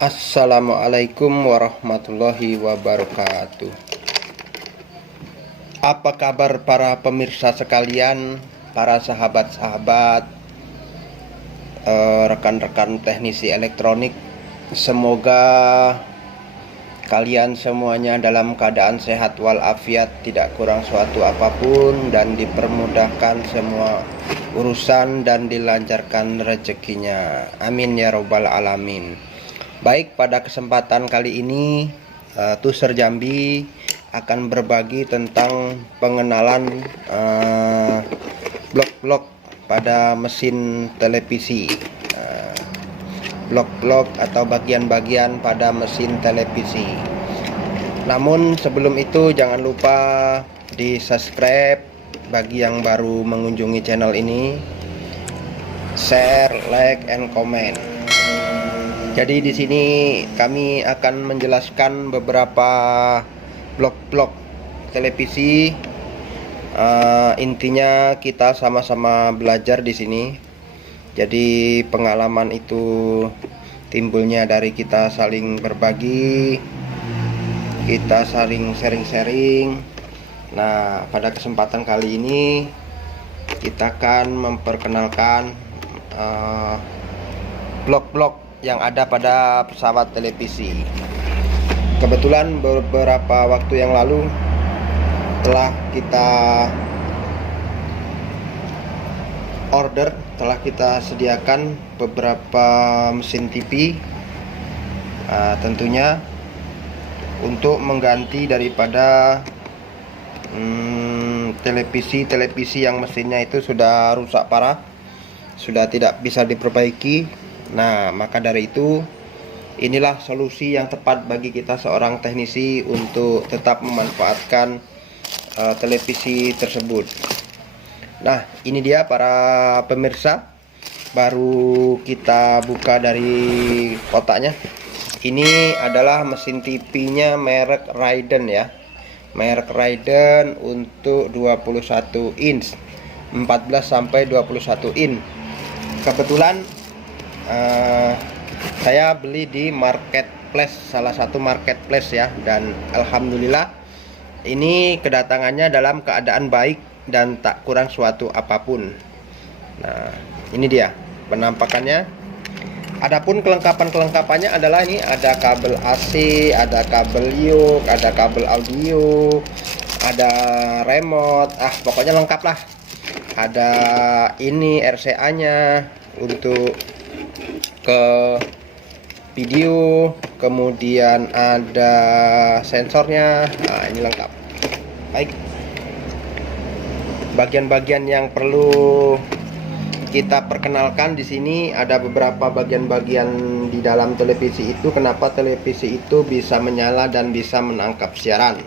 Assalamualaikum warahmatullahi wabarakatuh. Apa kabar para pemirsa sekalian, para sahabat-sahabat, rekan-rekan teknisi elektronik? Semoga kalian semuanya dalam keadaan sehat walafiat, tidak kurang suatu apapun, dan dipermudahkan semua urusan dan dilancarkan rezekinya. Amin ya robbal alamin. Baik, pada kesempatan kali ini Tuser Jambi akan berbagi tentang pengenalan blok-blok pada mesin televisi, blok-blok atau bagian-bagian pada mesin televisi. Namun sebelum itu jangan lupa di subscribe bagi yang baru mengunjungi channel ini, share, like, and comment. Jadi di sini kami akan menjelaskan beberapa blok-blok televisi. Intinya kita sama-sama belajar di sini. Jadi pengalaman itu timbulnya dari kita saling berbagi, kita saling sharing-sharing. Nah, pada kesempatan kali ini kita akan memperkenalkan blok-blok yang ada pada pesawat televisi. Kebetulan beberapa waktu yang lalu telah kita order, telah kita sediakan beberapa mesin TV, tentunya untuk mengganti daripada televisi yang mesinnya itu sudah rusak parah, sudah tidak bisa diperbaiki. Nah, maka dari itu inilah solusi yang tepat bagi kita seorang teknisi untuk tetap memanfaatkan televisi tersebut. Nah, ini dia para pemirsa, baru kita buka dari kotaknya. Ini adalah mesin TV-nya merek Raiden ya. Merek Raiden untuk 21 inch, 14 sampai 21 inch. Kebetulan saya beli di marketplace, salah satu marketplace ya, dan alhamdulillah ini kedatangannya dalam keadaan baik dan tak kurang suatu apapun. Nah, ini dia penampakannya. Adapun kelengkapannya adalah ini ada kabel AC, ada kabel yoke, ada kabel audio, ada remote, pokoknya lengkap lah. Ada ini RCA-nya untuk ke video, kemudian ada sensornya. Nah, ini lengkap. Baik, bagian-bagian yang perlu kita perkenalkan di sini ada beberapa bagian-bagian di dalam televisi itu. Kenapa televisi itu bisa menyala dan bisa menangkap siaran?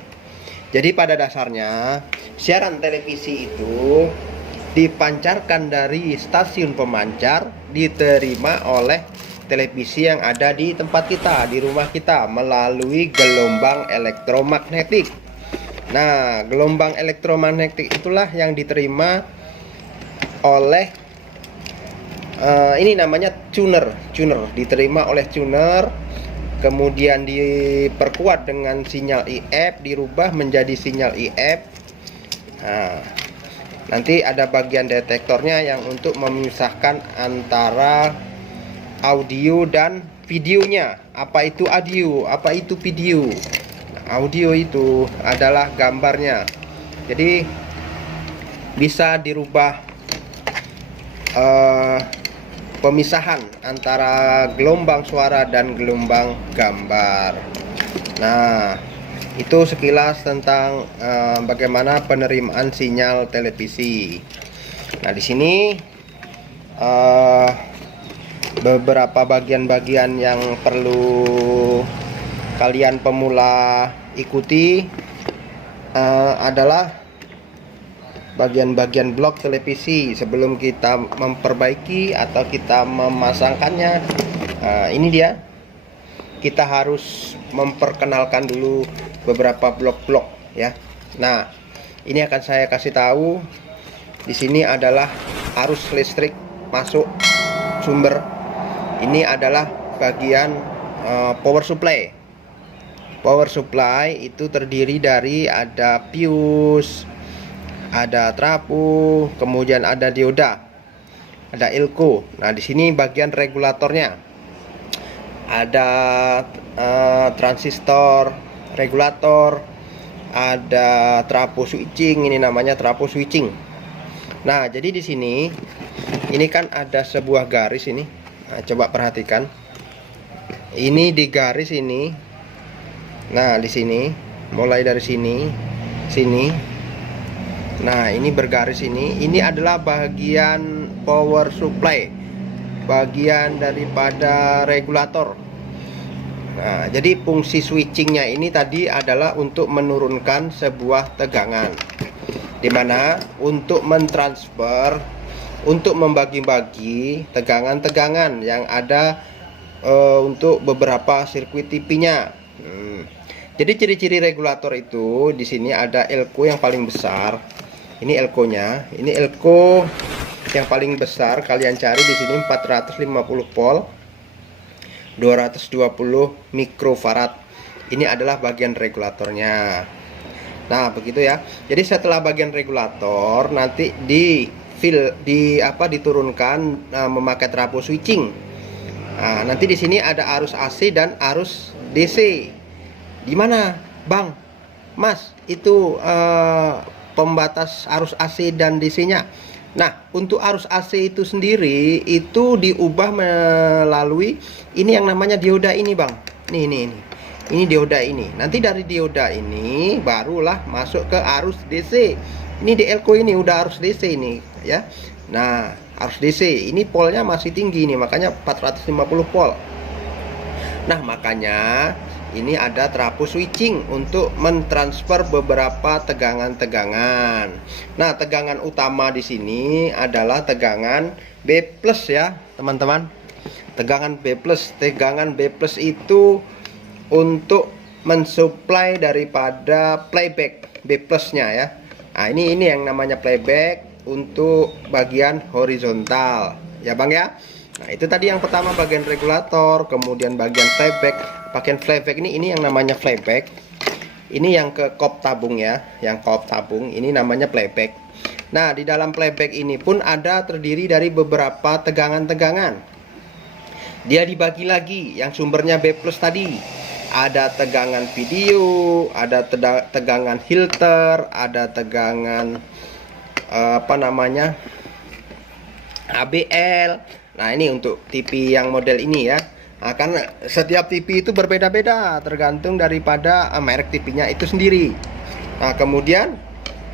Jadi pada dasarnya siaran televisi itu dipancarkan dari stasiun pemancar, diterima oleh televisi yang ada di tempat kita, di rumah kita, melalui gelombang elektromagnetik. Nah, gelombang elektromagnetik itulah yang diterima oleh ini namanya tuner, diterima oleh tuner, kemudian diperkuat dengan sinyal IF, dirubah menjadi sinyal IF. Nah, nanti ada bagian detektornya yang untuk memisahkan antara audio dan videonya. Apa itu audio? Apa itu video? Nah, audio itu adalah gambarnya. Jadi bisa dirubah pemisahan antara gelombang suara dan gelombang gambar. Nah, itu sekilas tentang bagaimana penerimaan sinyal televisi. Nah, di sini beberapa bagian-bagian yang perlu kalian pemula ikuti adalah bagian-bagian blok televisi sebelum kita memperbaiki atau kita memasangkannya. Ini dia, kita harus memperkenalkan dulu beberapa blok-blok ya. Nah, ini akan saya kasih tahu. Di sini adalah arus listrik masuk sumber. Ini adalah bagian power supply. Power supply itu terdiri dari ada fuse, ada trafo, kemudian ada dioda, ada elko. Nah, di sini bagian regulatornya. Ada transistor regulator, ada trafo switching, ini namanya trafo switching. Nah, jadi di sini ini kan ada sebuah garis ini. Nah, coba perhatikan. Ini di garis ini. Nah, di sini mulai dari sini, sini. Nah, ini bergaris ini. Ini adalah bagian power supply, bagian daripada regulator. Nah, jadi fungsi switchingnya ini tadi adalah untuk menurunkan sebuah tegangan, dimana untuk mentransfer, untuk membagi-bagi tegangan-tegangan yang ada untuk beberapa sirkuit TV-nya. Jadi ciri-ciri regulator itu di sini ada elko yang paling besar. Ini elko-nya. Ini elko yang paling besar. Kalian cari di sini 450 volt, 220 mikrofarad. Ini adalah bagian regulatornya. Nah, begitu ya. Jadi setelah bagian regulator nanti diturunkan memakai trafo switching. Nah, nanti di sini ada arus AC dan arus DC. Di mana, Bang? Mas, itu pembatas arus AC dan DC-nya. Nah, untuk arus AC itu sendiri itu diubah melalui ini yang namanya dioda ini, Bang. Ini dioda ini. Nanti dari dioda ini barulah masuk ke arus DC. Ini di elko ini udah arus DC ini, ya. Nah, arus DC ini polnya masih tinggi nih, makanya 450 volt. Nah, makanya ini ada trafo switching untuk mentransfer beberapa tegangan-tegangan. Nah, tegangan utama di sini adalah tegangan B+ ya, teman-teman. Tegangan B+. Tegangan B+ itu untuk mensuplai daripada playback B+-nya ya. Nah, ini yang namanya playback untuk bagian horizontal ya, Bang ya. Nah, itu tadi yang pertama bagian regulator, kemudian bagian playback. Bagian playback ini yang namanya playback. Ini yang ke kop tabung ya, yang kop tabung ini namanya playback. Nah, di dalam playback ini pun ada terdiri dari beberapa tegangan-tegangan. Dia dibagi lagi yang sumbernya B+ tadi. Ada tegangan video, ada tegangan filter, ada tegangan ABL. Nah, ini untuk TV yang model ini ya. Nah, karena setiap TV itu berbeda-beda tergantung daripada merek TV-nya itu sendiri. Nah, kemudian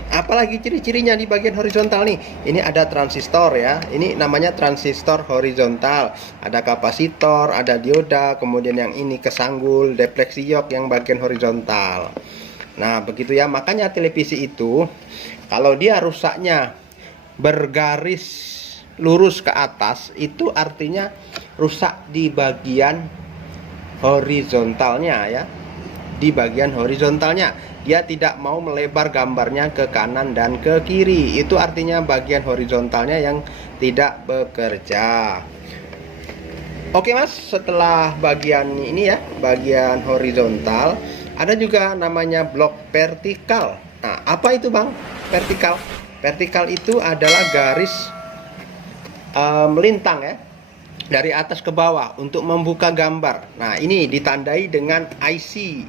apalagi ciri-cirinya di bagian horizontal nih. Ini ada transistor ya. Ini namanya transistor horizontal. Ada kapasitor, ada dioda, kemudian yang ini kesanggul, defleksiok yang bagian horizontal. Nah, begitu ya. Makanya televisi itu kalau dia rusaknya bergaris lurus ke atas, itu artinya rusak di bagian horizontalnya ya. Di bagian horizontalnya dia tidak mau melebar gambarnya ke kanan dan ke kiri. Itu artinya bagian horizontalnya yang tidak bekerja. Oke, Mas, setelah bagian ini ya, bagian horizontal, ada juga namanya blok vertikal. Nah, apa itu, Bang? Vertikal. Vertikal itu adalah garis melintang ya, dari atas ke bawah untuk membuka gambar. Nah, ini ditandai dengan IC.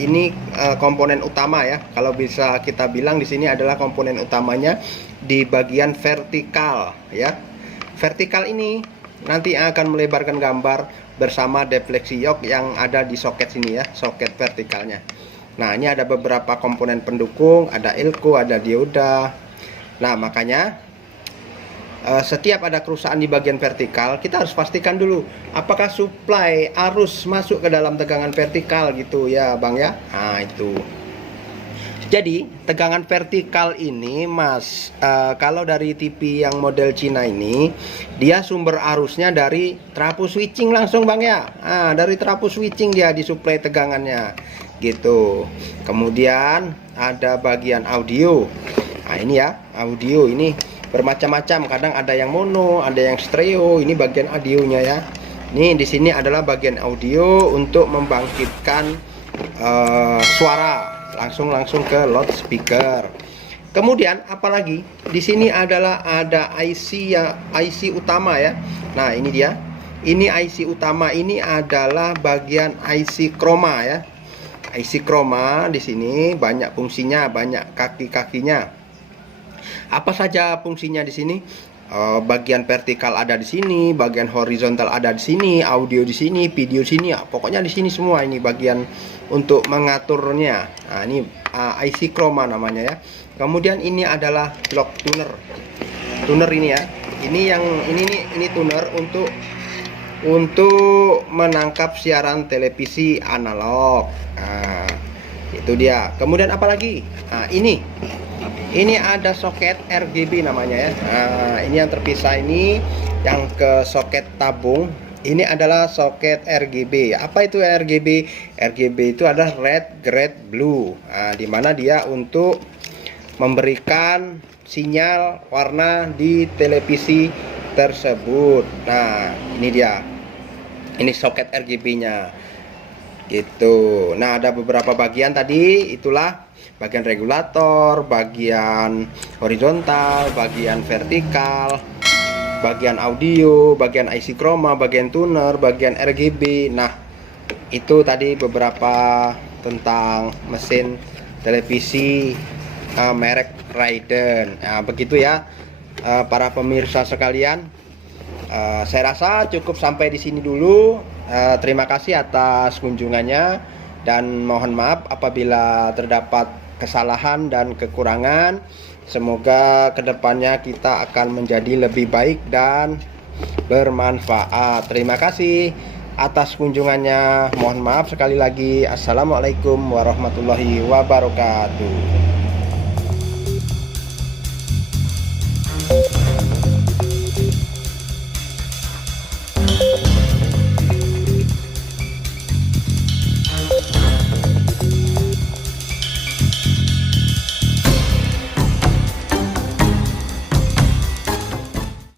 Ini komponen utama ya. Kalau bisa kita bilang di sini adalah komponen utamanya di bagian vertikal ya. Vertikal ini nanti akan melebarkan gambar bersama defleksiok yang ada di soket sini ya, soket vertikalnya. Nah, ini ada beberapa komponen pendukung, ada elko, ada dioda. Nah, makanya setiap ada kerusakan di bagian vertikal, kita harus pastikan dulu apakah suplai arus masuk ke dalam tegangan vertikal gitu ya, Bang ya. Nah, itu. Jadi tegangan vertikal ini, Mas, kalau dari TV yang model Cina ini, dia sumber arusnya dari trafo switching langsung, Bang ya. Nah, dari trafo switching dia disuplai tegangannya gitu. Kemudian ada bagian audio. Nah, ini ya, audio ini bermacam-macam, kadang ada yang mono, ada yang stereo. Ini bagian audionya ya. Nih di sini adalah bagian audio untuk membangkitkan suara langsung ke loudspeaker. Kemudian apalagi di sini adalah ada IC ya, IC utama ya. Nah ini dia. Ini IC utama, ini adalah bagian IC chroma ya. IC chroma di sini banyak fungsinya, banyak kaki-kakinya. Apa saja fungsinya di sini? Bagian vertikal ada di sini, bagian horizontal ada di sini, audio di sini, video di sini, ya, pokoknya di sini semua. Ini bagian untuk mengaturnya. Nah, ini IC chroma namanya ya. Kemudian ini adalah block tuner. Tuner ini ya. Ini tuner untuk menangkap siaran televisi analog. Nah, itu dia. Kemudian apa lagi? Nah, ini ada soket RGB namanya ya. Nah, ini yang terpisah ini yang ke soket tabung. Ini adalah soket RGB. Apa itu RGB? RGB itu adalah red, green, blue. Nah, dimana dia untuk memberikan sinyal warna di televisi tersebut. Nah, ini dia. Ini soket RGB-nya. Gitu. Nah, ada beberapa bagian tadi, itulah bagian regulator, bagian horizontal, bagian vertikal, bagian audio, bagian IC chroma, bagian tuner, bagian RGB. Nah, itu tadi beberapa tentang mesin televisi merek Raiden. Nah, begitu ya para pemirsa sekalian. Saya rasa cukup sampai di sini dulu. Terima kasih atas kunjungannya dan mohon maaf apabila terdapat kesalahan dan kekurangan. Semoga kedepannya kita akan menjadi lebih baik dan bermanfaat. Terima kasih atas kunjungannya. Mohon maaf sekali lagi. Assalamualaikum warahmatullahi wabarakatuh.